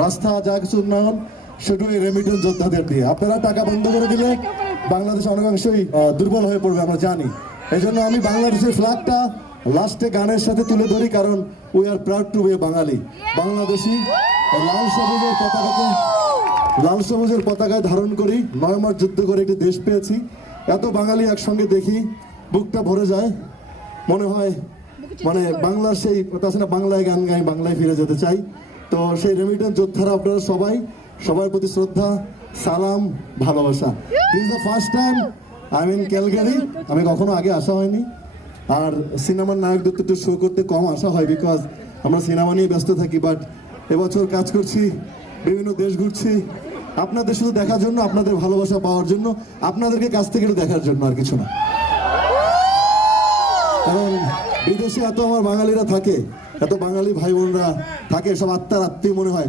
রাস্তা যা কিছু উন্নয়ন শুধু এই রেমিটেন্স যোদ্ধাদের দিয়ে। আপনারা টাকা বন্ধ করে দিলে বাংলাদেশ অনেকাংশই দুর্বল হয়ে পড়বে, আমরা জানি। এই জন্য আমি বাংলাদেশের ফ্ল্যাগটা লাস্টে গানের সাথে তুলে ধরি, কারণ we are proud to be Bangali, Bangladeshi. লাল সবুজের পতাকায় ধারণ করি, 9 মাস যুদ্ধ করে একটি দেশ পেয়েছি। এত বাঙালি একসঙ্গে দেখি বুকটা ভরে যায়, মনে হয় মানে বাংলার সেই কথা আছে না, বাংলায় গান গাই, বাংলায় ফিরে যেতে চাই। তো সেই রেমিটেন্স যোদ্ধারা আপনারা সবার প্রতি শ্রদ্ধা, সালাম, ভালোবাসা। This is the first time I mean Calgary. আমি কখনো আগে আসা হয়নি, আর সিনেমার নায়কদের একটু শো করতে কম আসা হয়, বিকজ আমরা সিনেমা নিয়ে ব্যস্ত থাকি। বাট এবছর কাজ করছি, বিভিন্ন দেশ ঘুরছি, আপনাদের শুধু দেখার জন্য, আপনাদের ভালোবাসা পাওয়ার জন্য, আপনাদেরকে কাছ থেকে দেখার জন্য, আর কিছু না। কারণ বিদেশে এত আমার বাঙালিরা থাকে, এত বাঙালি ভাই বোনরা থাকে, সব আত্মার আত্মীয় মনে হয়।